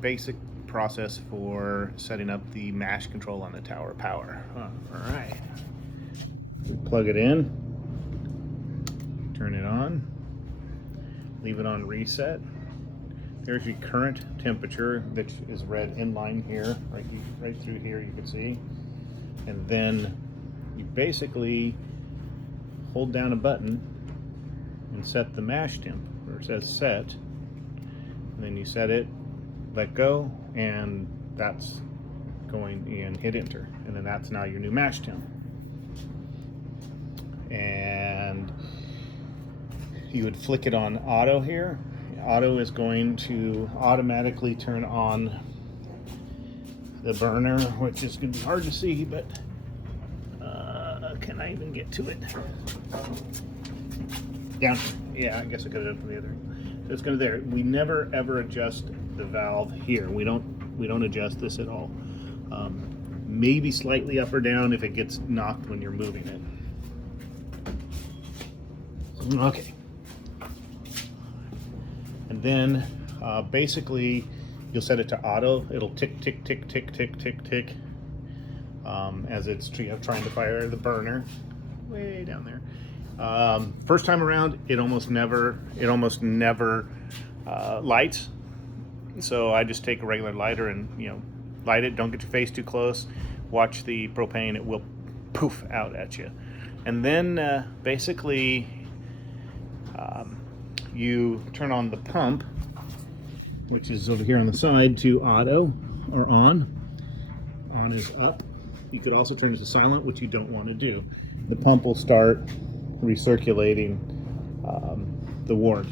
basic process for setting up the mash control on the tower power. All right. Plug it in, turn it on, leave it on reset. There's your current temperature that is read in line here, right through here you can see. And then you basically hold down a button and set the mash temp, where it says set. And then you set it, let go, and that's going in, hit enter. And then that's now your new mash temp. And you would flick it on auto here. Auto is going to automatically turn on the burner, which is going to be hard to see, but can I even get to it? Down. Yeah, I guess I could have done from the other. So it's going to there. We never ever adjust the valve here. We don't adjust this at all. Maybe slightly up or down if it gets knocked when you're moving it. Okay. And then basically you'll set it to auto. It'll tick, tick, tick, tick, tick, tick, tick as it's trying to fire the burner way down there. First time around, it almost never lights. So I just take a regular lighter and light it. Don't get your face too close. Watch the propane; it will poof out at you. And then basically you turn on the pump, which is over here on the side, to auto or on. On is up. You could also turn it to silent, which you don't want to do. The pump will start recirculating the wort.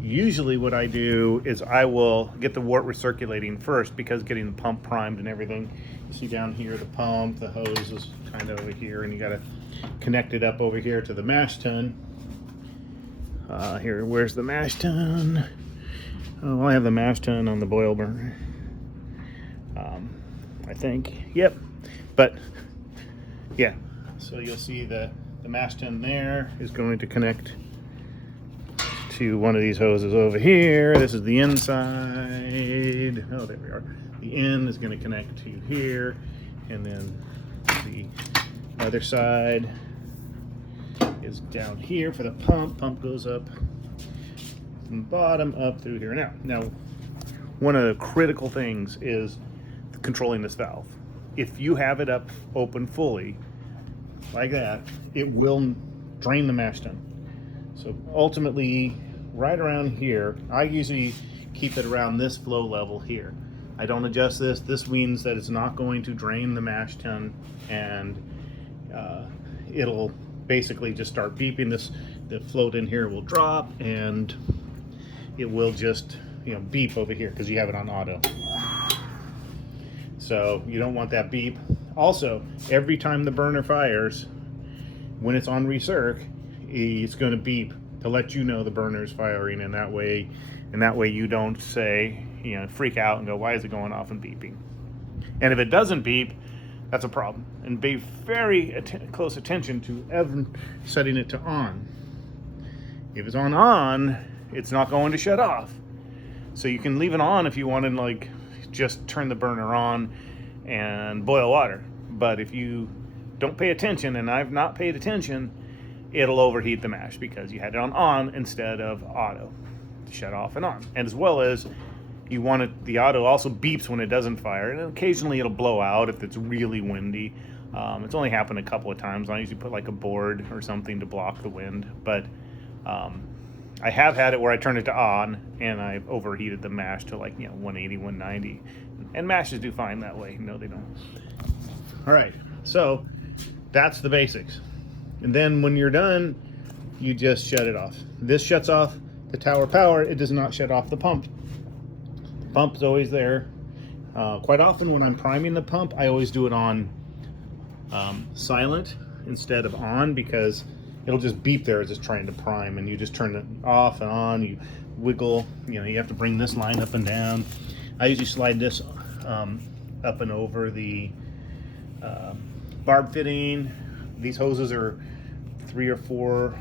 Usually what I do is I will get the wort recirculating first, because getting the pump primed and everything. You see down here the pump, the hose is kind of over here, and you got to connect it up over here to the mash tun. Here, where's the mash tun? Oh, I have the mash tun on the boil burner. I think, yep. But yeah, so you'll see the mash tun there is going to connect to one of these hoses over here. This is the inside. Oh, there we are. The end is going to connect to here, and then the other side is down here for the pump. Pump goes up from the bottom up through here. Now, one of the critical things is controlling this valve. If you have it up open fully, like that, it will drain the mash tun. So ultimately, right around here, I usually keep it around this flow level here. I don't adjust this. This means that it's not going to drain the mash tun, and it'll basically just start beeping. The float in here will drop, and it will just beep over here because you have it on auto. So you don't want that beep. Also, every time the burner fires, when it's on recirc, it's going to beep to let you know the burner is firing, and that way you don't say, freak out and go, why is it going off and beeping? And if it doesn't beep, that's a problem. And pay very close attention to ever setting it to on. If it's on, it's not going to shut off. So you can leave it on if you want to just turn the burner on and boil water. But if you don't pay attention, and I've not paid attention, it'll overheat the mash because you had it on instead of auto to shut off and on. And as well as you want it, the auto also beeps when it doesn't fire, and occasionally it'll blow out if it's really windy. It's only happened a couple of times. I usually put a board or something to block the wind, but I have had it where I turned it to on and I've overheated the mash to 180, 190, and mashes do fine that way. No, they don't. All right, so that's the basics. And then when you're done, you just shut it off. This shuts off the tower power. It does not shut off the pump. The pump's always there. Quite often when I'm priming the pump, I always do it on silent instead of on, because it'll just beep there as it's trying to prime, and you just turn it off and on. You wiggle, you have to bring this line up and down. I usually slide this up and over the barb fitting. These hoses are 4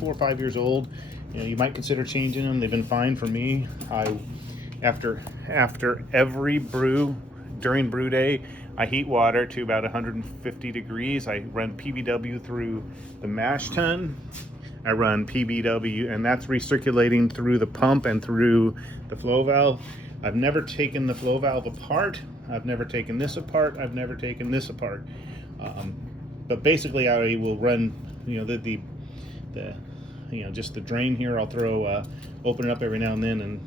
or 5 years old. You might consider changing them. They've been fine for me. I After every brew, during brew day, I heat water to about 150 degrees. I run PBW through the mash tun. I run PBW, and that's recirculating through the pump and through the flow valve. I've never taken the flow valve apart. I've never taken this apart. I've never taken this apart. But basically, I will run, the just the drain here. I'll throw, open it up every now and then,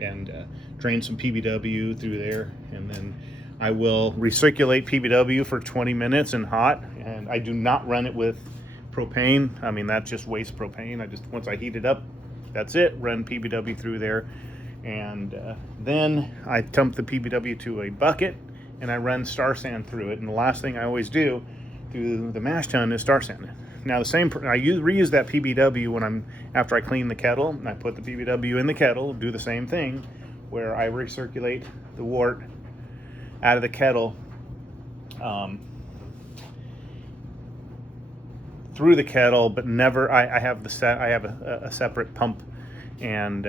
and drain some PBW through there, and then I will recirculate PBW for 20 minutes in hot, and I do not run it with propane. I mean, that just wastes propane. Once I heat it up, that's it. Run PBW through there, and then I dump the PBW to a bucket, and I run Star Sand through it. And the last thing I always do through the mash tun is Star Sand. Now I reuse that PBW after I clean the kettle, and I put the PBW in the kettle. Do the same thing, where I recirculate the wort out of the kettle through the kettle, but never. I have a separate pump and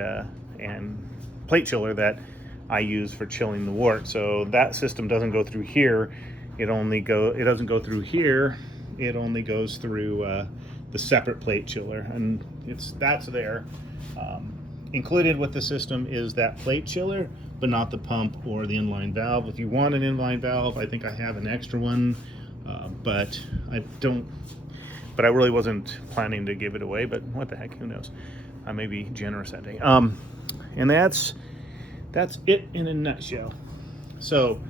plate chiller that I use for chilling the wort. So that system doesn't go through here. It doesn't go through here. It only goes through the separate plate chiller, and that's there. Included with the system is that plate chiller, but not the pump or the inline valve. If you want an inline valve, I think I have an extra one, but I don't. But I really wasn't planning to give it away. But what the heck? Who knows? I may be generous that day. And that's it in a nutshell. So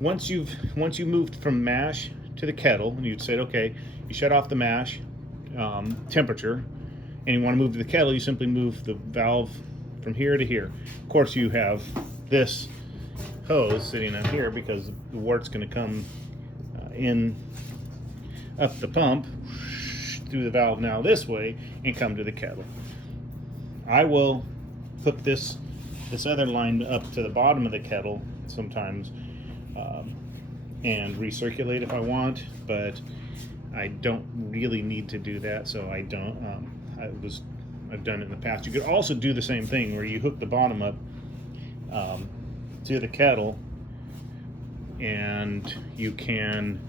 once you moved from mash to the kettle, and you'd said, okay, you shut off the mash temperature, and you want to move to the kettle, you simply move the valve from here to here. Of course, you have this hose sitting on here because the wort's going to come up the pump through the valve now this way and come to the kettle. I will hook this other line up to the bottom of the kettle sometimes and recirculate if I want, but I don't really need to do that, so I don't. I've done it in the past. You could also do the same thing where you hook the bottom up to the kettle, and you can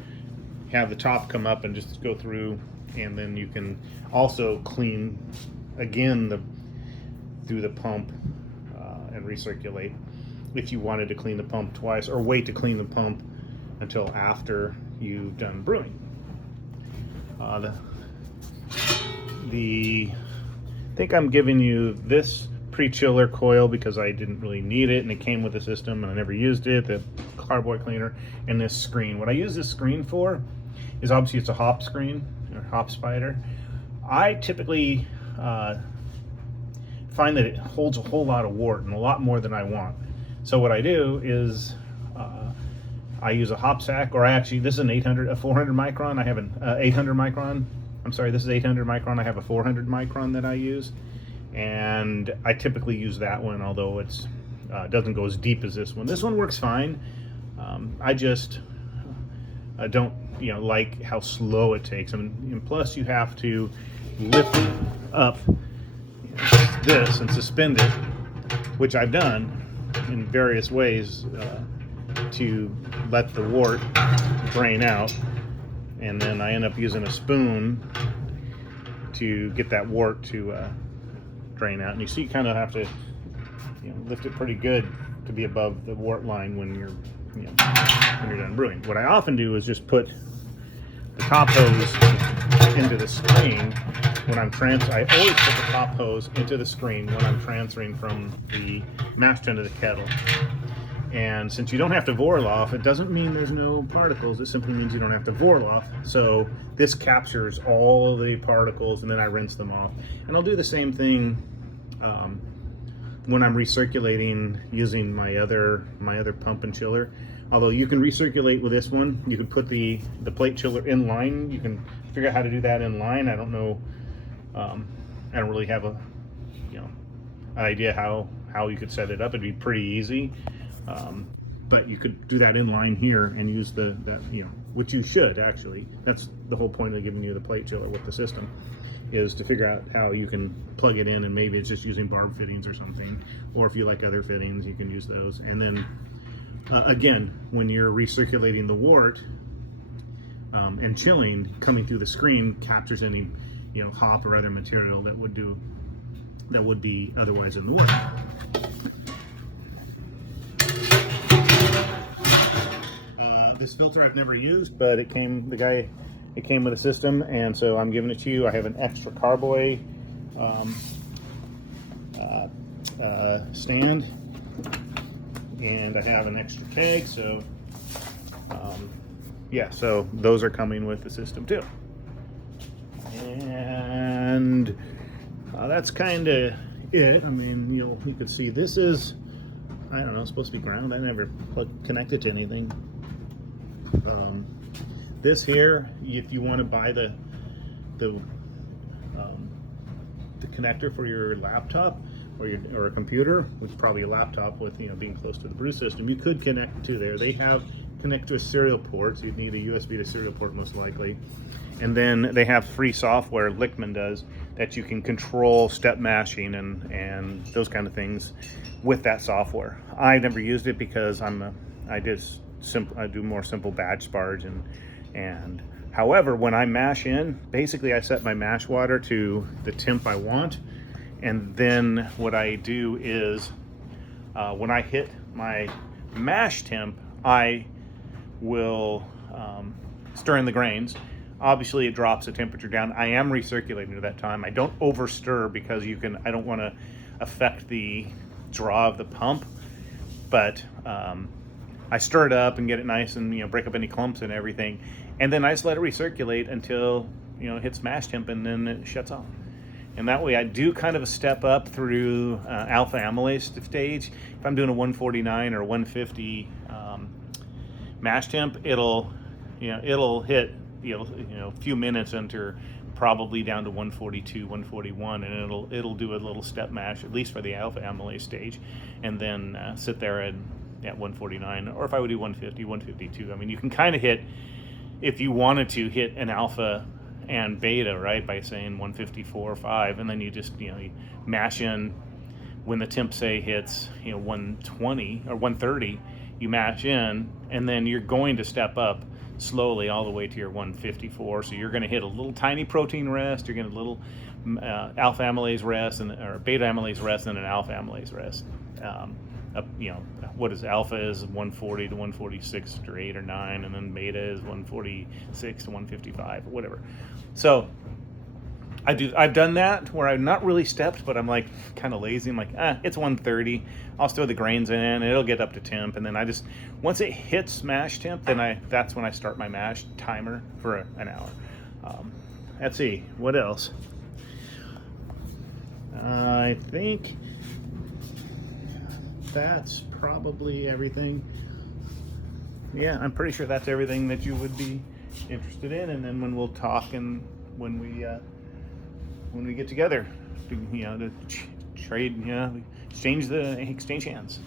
have the top come up and just go through, and then you can also clean again through the pump and recirculate if you wanted to clean the pump twice, or wait to clean the pump until after you've done brewing. I think I'm giving you this pre-chiller coil because I didn't really need it, and it came with the system and I never used it, the carboy cleaner, and this screen. What I use this screen for is, obviously it's a hop screen, or hop spider. I typically find that it holds a whole lot of wort, and a lot more than I want. So what I do is I use a hop sack, or this is a 400 micron. I have an 800 micron. I'm sorry, this is 800 micron. I have a 400 micron that I use, and I typically use that one, although it's doesn't go as deep as this one. This one works fine. I don't like how slow it takes. And plus you have to lift it up this and suspend it, which I've done in various ways to let the wort drain out, and then I end up using a spoon to get that wort to drain out. And you see, you kind of have to lift it pretty good to be above the wort line when you're done brewing. What I often do is just put the top hose into the screen when I always put the top hose into the screen when I'm transferring from the mash tun to the kettle. And since you don't have to Vorloff, it doesn't mean there's no particles. It simply means you don't have to Vorloff. So this captures all the particles, and then I rinse them off. And I'll do the same thing when I'm recirculating using my other pump and chiller. Although you can recirculate with this one, you can put the plate chiller in line. You can figure out how to do that in line. I don't know. I don't really have an idea how you could set it up. It'd be pretty easy. But you could do that in line here and use which you should actually. That's the whole point of giving you the plate chiller with the system. is to figure out how you can plug it in, and maybe it's just using barb fittings or something, or if you like other fittings, you can use those. And then again, when you're recirculating the wort and chilling, coming through the screen captures any hop or other material that would be otherwise in the wort. This filter I've never used, but it came with a system, and so I'm giving it to you. I have an extra carboy stand, and I have an extra keg, so yeah, so those are coming with the system too. And that's kind of it. I mean, you could see this is, I don't know, supposed to be ground. I never connected to anything. This here, if you want to buy the connector for your laptop or a computer, which is probably a laptop with being close to the Brew system, you could connect to there. They have connect to a serial port, so you'd need a USB to serial port most likely. And then they have free software, Lickman does, that you can control step mashing and those kind of things with that software. I never used it because I do more simple batch sparge and however, when I mash in, basically I set my mash water to the temp I want, and then what I do is when I hit my mash temp, I will stir in the grains. Obviously it drops the temperature down. I am recirculating at that time. I don't over stir because I don't want to affect the draw of the pump, but I stir it up and get it nice and break up any clumps and everything, and then I just let it recirculate until it hits mash temp, and then it shuts off. And that way I do kind of a step up through alpha amylase stage. If I'm doing a 149 or 150 mash temp, it'll hit a few minutes into probably down to 142, 141, and it'll do a little step mash, at least for the alpha amylase stage, and then sit there at 149, or if I would do 150, 152. I mean, you can kind of hit, if you wanted to hit an alpha and beta, right, by saying 154 or 5, and then you just you mash in when the temp say hits 120 or 130, you mash in, and then you're going to step up slowly all the way to your 154. So you're going to hit a little tiny protein rest, you're going to a little alpha amylase rest, or beta amylase rest, and an alpha amylase rest. What is alpha is 140 to 146 straight or 9, and then beta is 146 to 155 or whatever. So I've done that where I've not really stepped, but I'm like kind of lazy. I'm like, it's 130. I'll throw the grains in, and it'll get up to temp, and then I just, once it hits mash temp, then that's when I start my mash timer for an hour. Let's see, what else? I think that's probably everything. Yeah, I'm pretty sure that's everything that you would be interested in, and then when we'll talk and when we get together, to trade, exchange hands.